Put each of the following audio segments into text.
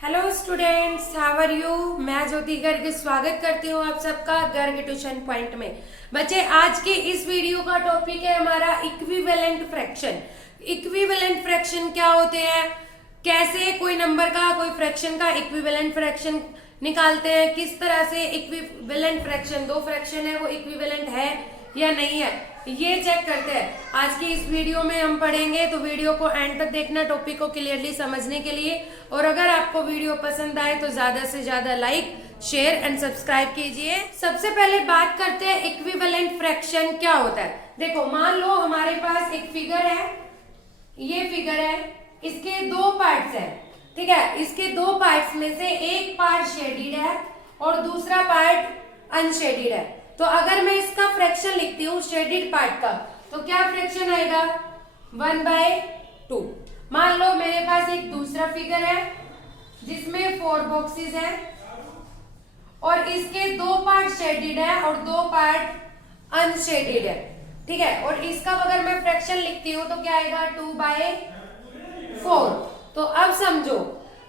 Hello students, how are you. मैं ज्योति गर्ग स्वागत करती हूँ आप सबका गर्ग ट्यूशन पॉइंट में। बच्चे, आज के इस वीडियो का टॉपिक है हमारा इक्विवेलेंट फ्रैक्शन। इक्विवेलेंट फ्रैक्शन क्या होते हैं, कैसे कोई नंबर का, कोई फ्रैक्शन का इक्विवेलेंट फ्रैक्शन निकालते हैं, किस तरह से इक्विवेलेंट फ्रैक्शन, दो फ्रैक्शन है वो इक्विवेलेंट है या नहीं है, ये चेक करते हैं। आज की इस वीडियो में हम पढ़ेंगे, तो वीडियो को एंड तक देखना टॉपिक को क्लियरली समझने के लिए। और अगर आपको वीडियो पसंद आए तो ज्यादा से ज्यादा लाइक, शेयर एंड सब्सक्राइब कीजिए। सबसे पहले बात करते हैं इक्विवेलेंट फ्रैक्शन क्या होता है। देखो, मान लो हमारे पास एक फिगर है, ये फिगर है, इसके दो पार्ट्स हैं, ठीक है। इसके दो पार्ट्स में से एक पार्ट शेडिड है और दूसरा पार्ट अनशेडिड है। तो अगर मैं इसका फ्रैक्शन लिखती हूँ शेडिड पार्ट का, तो क्या फ्रैक्शन आएगा, 1/2। मान लो मेरे पास एक दूसरा फिगर है जिसमें 4 बॉक्सेस हैं और इसके दो पार्ट शेडिड है और दो पार्ट अनशेडिड है, ठीक है। और इसका अगर मैं फ्रैक्शन लिखती हूँ तो क्या आएगा, 2/4। तो अब समझो,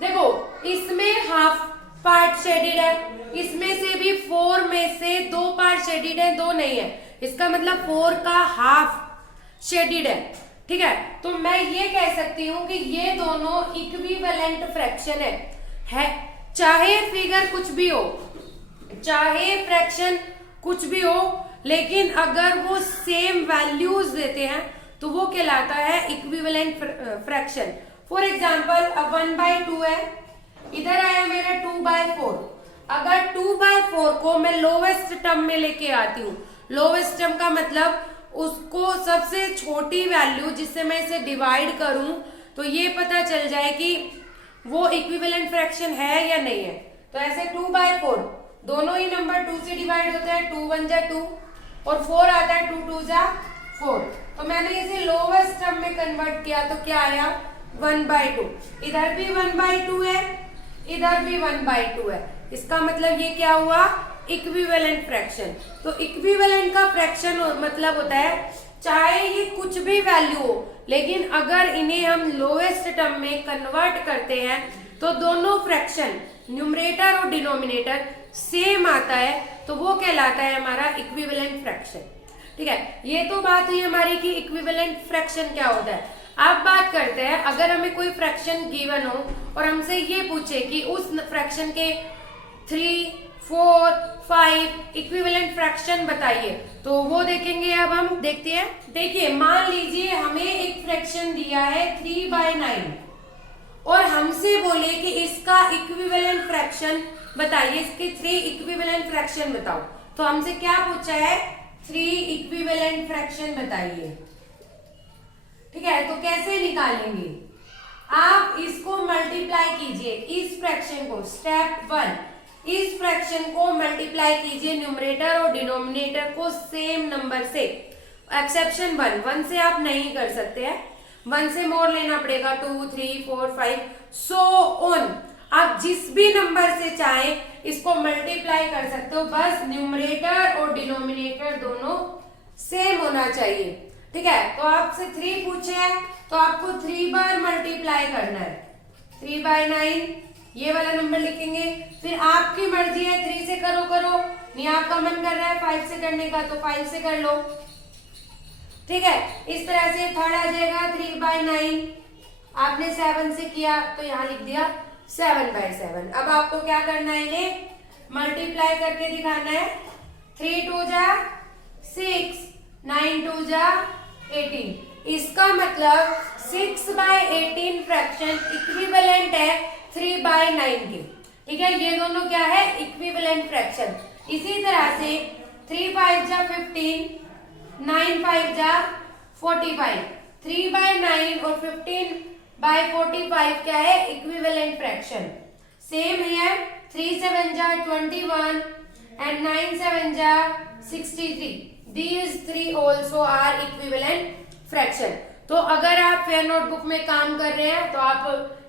देखो इसमें हाफ पार्ट शेडिड है, इसमें से भी 4 में से दो पार्ट शेडिड है, दो नहीं है। इसका मतलब 4 का हाफ शेडिड है, ठीक है। तो मैं ये कह सकती हूँ कि ये दोनों इक्विवेलेंट फ्रैक्शन है। चाहे फिगर कुछ भी हो, चाहे फ्रैक्शन कुछ भी हो, लेकिन अगर वो सेम वैल्यूज देते हैं तो वो कहलाता है इक्विवेलेंट फ्रैक्शन। फॉर एग्जाम्पल, अब 1/2 है, इधर आया मेरा 2/4। अगर 2/4 को मैं लोवेस्ट टर्म में लेके आती हूँ, लोवेस्ट टर्म का मतलब उसको सबसे छोटी वैल्यू जिससे मैं इसे डिवाइड करूं, तो ये पता चल जाए कि वो इक्विवेलेंट फ्रैक्शन है या नहीं है। तो ऐसे 2/4 दोनों ही नंबर 2 से डिवाइड होते हैं, 2 1 जा 2 और 4 आता है, 2 2 जा 4। तो मैंने इसे लोवेस्ट टर्म में कन्वर्ट किया तो क्या आया, 1/2। इधर भी 1/2 है, इधर भी 1/2 है। इसका मतलब ये क्या हुआ, इक्विवेलेंट फ्रैक्शन। तो इक्विवेलेंट का फ्रैक्शन मतलब होता है चाहे ये कुछ भी वैल्यू हो, लेकिन अगर इन्हें हम लोएस्ट टर्म में कन्वर्ट करते हैं तो दोनों फ्रैक्शन न्यूमरेटर और डिनोमिनेटर सेम आता है, तो वो कहलाता है हमारा इक्विवेलेंट फ्रैक्शन, ठीक है। ये तो बात हुई हमारी कि इक्विवेलेंट फ्रैक्शन क्या होता है। अब बात करते हैं, अगर हमें कोई फ्रैक्शन गिवन हो और हमसे ये पूछे कि उस फ्रैक्शन के 3, 4, 5 इक्विवेलेंट फ्रैक्शन बताइए, तो वो देखेंगे। अब हम देखते हैं। देखिए, मान लीजिए हमें एक फ्रैक्शन दिया है 3/9 और हमसे बोले कि इसका इक्विवेलेंट फ्रैक्शन बताइए, इसके 3 इक्विवेलेंट फ्रैक्शन बताओ। तो हमसे क्या पूछा है, 3 इक्विवेलेंट फ्रैक्शन बताइए, ठीक है। तो कैसे निकालेंगे, आप इसको मल्टीप्लाई कीजिए, इस फ्रैक्शन को, स्टेप 1, इस फ्रैक्शन को मल्टीप्लाई कीजिए न्यूमरेटर और डिनोमिनेटर को सेम नंबर से। एक्सेप्शन 1 से आप नहीं कर सकते हैं, 1 से मोर लेना पड़ेगा, 2 3 4 5 सो ऑन। आप जिस भी नंबर से चाहे इसको मल्टीप्लाई कर सकते हो, बस न्यूमरेटर और डिनोमिनेटर दोनों सेम होना चाहिए, ठीक है। तो आपसे 3 पूछे हैं तो आपको 3 बार मल्टीप्लाई करना है, 3/9 ये वाला नंबर लिखेंगे। फिर आपकी मर्जी है, 3 से करो, नहीं आपका मन कर रहा है 5 से करने का तो 5 से कर लो, ठीक है। इस तरह से थर्ड आ जाएगा 3/9। आपने 7 से किया तो यहाँ लिख दिया 7/7। अब आपको क्या करना है, इन्हें मल्टीप्लाई करके दिखाना है। 3 2 जा 6, 9 2 जा 18। इसका मतलब 6/18 फ्रैक्शन इक्विवेलेंट है 3/9 के, ठीक है। ये दोनों क्या है, इक्विवेलेंट फ्रैक्शन। इसी तरह से 3 5 जा 15, 9 5 जा 45, 3/9 और 15/45 क्या है, इक्विवेलेंट फ्रैक्शन। सेम है, 3 7 जा 21 एंड 9 7 जा 63। These 3 also are equivalent fraction। तो अगर आप फेयर नोटबुक में काम कर रहे हैं तो आप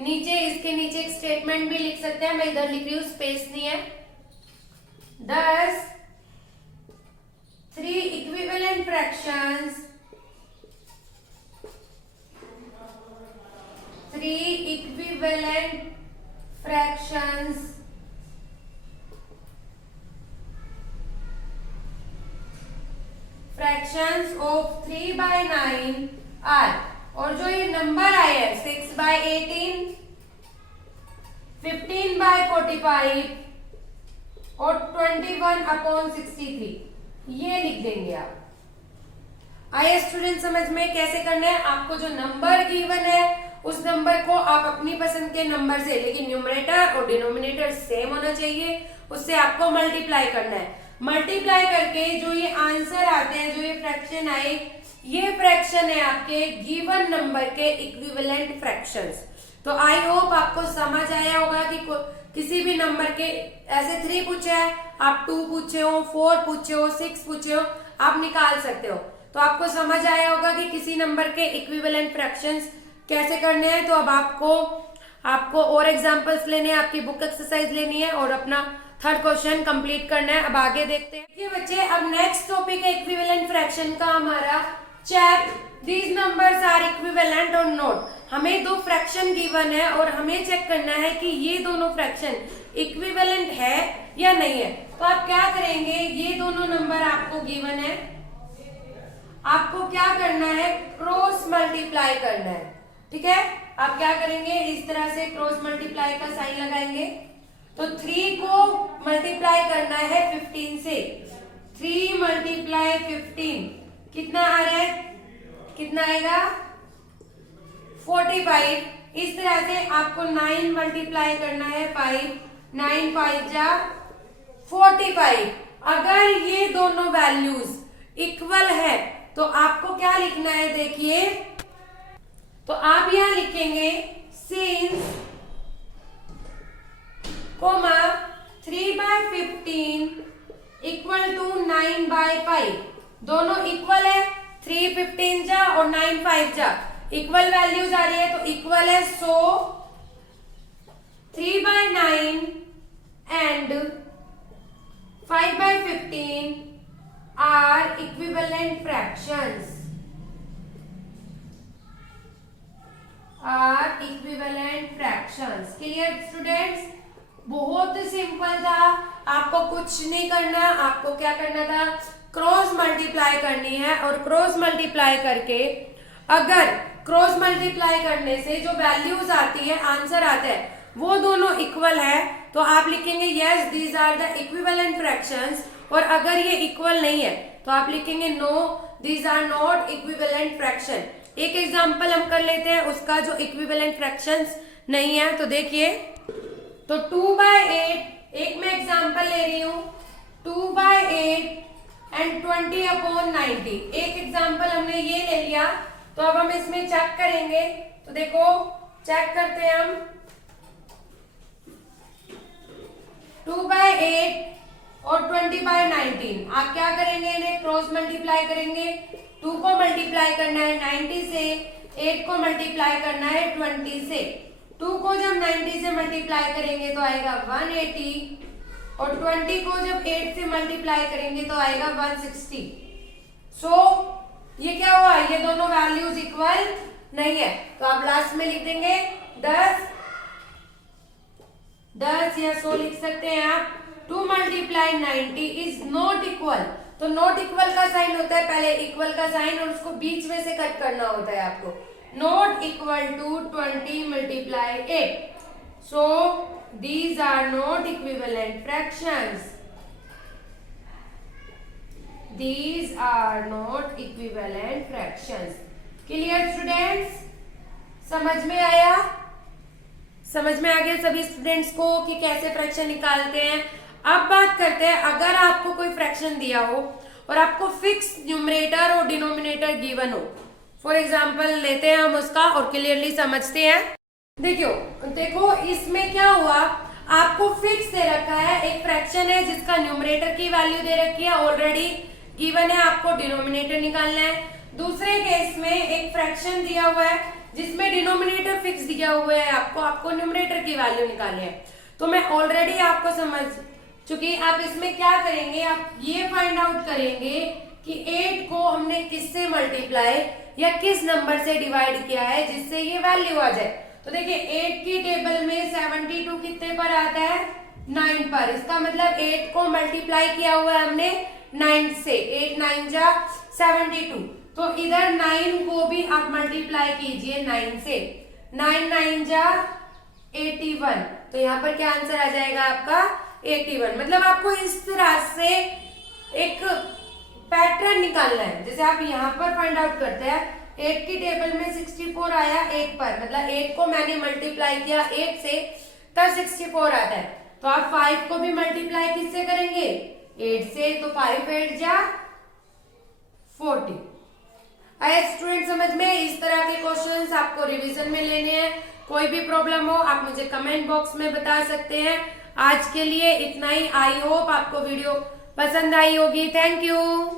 नीचे, इसके नीचे एक स्टेटमेंट भी लिख सकते हैं। मैं इधर लिख रही हूँ, स्पेस नहीं है। Thus 3 equivalent fractions, 3 equivalent fractions of 3/9 are, और जो ये नंबर आए हैं 6/18, 15/45 और 21/63, ये लिख देंगे आप। आइए स्टूडेंट समझ में कैसे करना है। आपको जो नंबर गिवन है उस नंबर को आप अपनी पसंद के नंबर से, लेकिन न्यूमरेटर और डिनोमिनेटर सेम होना चाहिए, उससे आपको मल्टीप्लाई करना है। मल्टीप्लाई करके जो ये आंसर आते हैं, जो ये फ्रैक्शन आए, ये फ्रैक्शन है आपके गिवन नंबर के इक्विवेलेंट फ्रैक्शंस। तो आई होप आपको समझ आया होगा कि किसी भी नंबर के ऐसे 3 पूछे हैं, आप 2 पूछे हो, 4 पूछे हो, 6 पूछे हो, आप निकाल सकते हो। तो आपको समझ आया होगा कि किसी नंबर के इक्विवेलेंट फ्रैक्शंस कैसे करने हैं। तो अब आपको और एग्जांपल्स लेने हैं, आपकी बुक एक्सरसाइज लेनी है और अपना 3rd क्वेश्चन कंप्लीट करना है। अब आगे देखते हैं। देखिए बच्चे, अब नेक्स्ट टॉपिक है इक्विवेलेंट फ्रैक्शन का हमारा। Check these numbers are equivalent और नॉट। हमें 2 फ्रैक्शन गिवन है और हमें चेक करना है कि ये दोनों फ्रैक्शन इक्विवेलेंट है या नहीं है। तो आप क्या करेंगे, ये दोनों नंबर आपको गिवन है, आपको क्या करना है, क्रॉस मल्टीप्लाई करना है। ठीक है, आप क्या करेंगे, इस तरह से क्रॉस मल्टीप्लाई का साइन लगाएंगे। तो 3 को मल्टीप्लाई करना है 15 से। 3 × 15 कितना आ रहा है, कितना आएगा, 45। इस तरह से आपको 9 मल्टीप्लाई करना है 5, 9 × 5 = 45। अगर ये दोनों वैल्यूज इक्वल है तो आपको क्या लिखना है, देखिए, तो आप यहां लिखेंगे सिंस 3/15 = 9/5। दोनों इक्वल है, 3 15 जा और 9 5 जा, इक्वल वैल्यूज आ रही है तो इक्वल है। So 3/9 and 5/15 are equivalent fractions, clear students? बहुत सिंपल था, आपको कुछ नहीं करना, आपको क्या करना था, क्रॉस मल्टीप्लाई करनी है। और क्रॉस मल्टीप्लाई करके, अगर क्रॉस मल्टीप्लाई करने से जो वैल्यूज आती है, आंसर आता है, वो दोनों इक्वल है तो आप लिखेंगे yes these are the equivalent fractions. और अगर ये इक्वल नहीं है तो आप लिखेंगे no these are not equivalent fraction. एक एग्जांपल हम कर लेते हैं उसका जो इक्विवेलेंट फ्रैक्शंस नहीं है। तो देखिए, तो 2/8, एक मैं एग्जांपल ले रही हूं, 2/8 एंड 20/90। एक एग्जांपल हमने ये ले लिया। तो अब हम इसमें चेक करेंगे। तो देखो, चेक करते हैं हम। 2/8 और 20/19, आप क्या करेंगे, इन्हें क्रॉस मल्टीप्लाई करेंगे। 2 को मल्टीप्लाई करना है 90 से, 8 को मल्टीप्लाई करना है 20 से। 2 को जब 90 से मल्टीप्लाई करेंगे तो आएगा 180, और 20 को जब 8 से मल्टीप्लाई करेंगे तो आएगा 160। सो ये क्या हुआ, ये दोनों वैल्यूज इक्वल नहीं है। तो आप लास्ट में लिख देंगे 10 या 100 लिख सकते हैं आप। 2 × 90 इज नॉट इक्वल। तो नॉट इक्वल का साइन होता है पहले इक्वल का साइन, और उसको बीच में से कट करना होता है आपको। Not equal to 20 × 8। So these are not equivalent fractions. These are not equivalent fractions. Clear students? समझ में आया? समझ में आ गया सभी स्टूडेंट्स को कि कैसे फ्रैक्शन निकालते हैं। अब बात करते हैं, अगर आपको कोई फ्रैक्शन दिया हो और आपको फिक्स न्यूमरेटर और डिनोमिनेटर गिवन हो। फॉर एग्जाम्पल लेते हैं हम उसका और क्लियरली समझते हैं। देखो इसमें क्या हुआ, आपको फिक्स दे रखा है, एक फ्रैक्शन है जिसका न्यूमरेटर की वैल्यू दे रखी है, ऑलरेडी गिवन है, आपको डिनोमिनेटर निकालना है। दूसरे केस में एक फ्रैक्शन दिया हुआ है जिसमें डिनोमिनेटर फिक्स दिया हुआ है, आपको न्यूमरेटर की वैल्यू निकालनी है। तो मैं ऑलरेडी आपको समझ चुकी, आप इसमें क्या करेंगे, आप ये फाइंड आउट करेंगे कि 8 को हमने किससे मल्टीप्लाई या किस नंबर से डिवाइड किया है जिससे ये वैल्यू आ जाए। तो तो देखिए 8 की टेबल में 72 कितने पर आता है, 9 पर। इसका मतलब 8 को मल्टीप्लाई किया हुआ है हमने 9 से, 8 9 जा 72। तो इधर 9 को भी आप मल्टीप्लाई कीजिए 9 से, 9 9 जा 81। तो यहाँ पर क्या आंसर आ जाएगा आपका 81। मतलब आपको इस तरह से एक पैटर्न निकालना है। जैसे आप यहाँ पर फाइंड आउट करते हैं 8 की टेबल में 64 आया 8 पर, मतलब 8 को मैंने मल्टीप्लाई किया 8 से, तब 64 आता है। तो आप 5 को भी मल्टीप्लाई किससे करेंगे, 8 से। तो 5 8 जा 40। आया स्टूडेंट समझ में? इस तरह के क्वेश्चंस आपको रिवीजन में लेने हैं। कोई भी प्रॉब्लम हो आप मुझे कमेंट बॉक्स में बता सकते हैं। आज के लिए इतना ही। आई होप आपको वीडियो पसंद आई होगी। Thank you.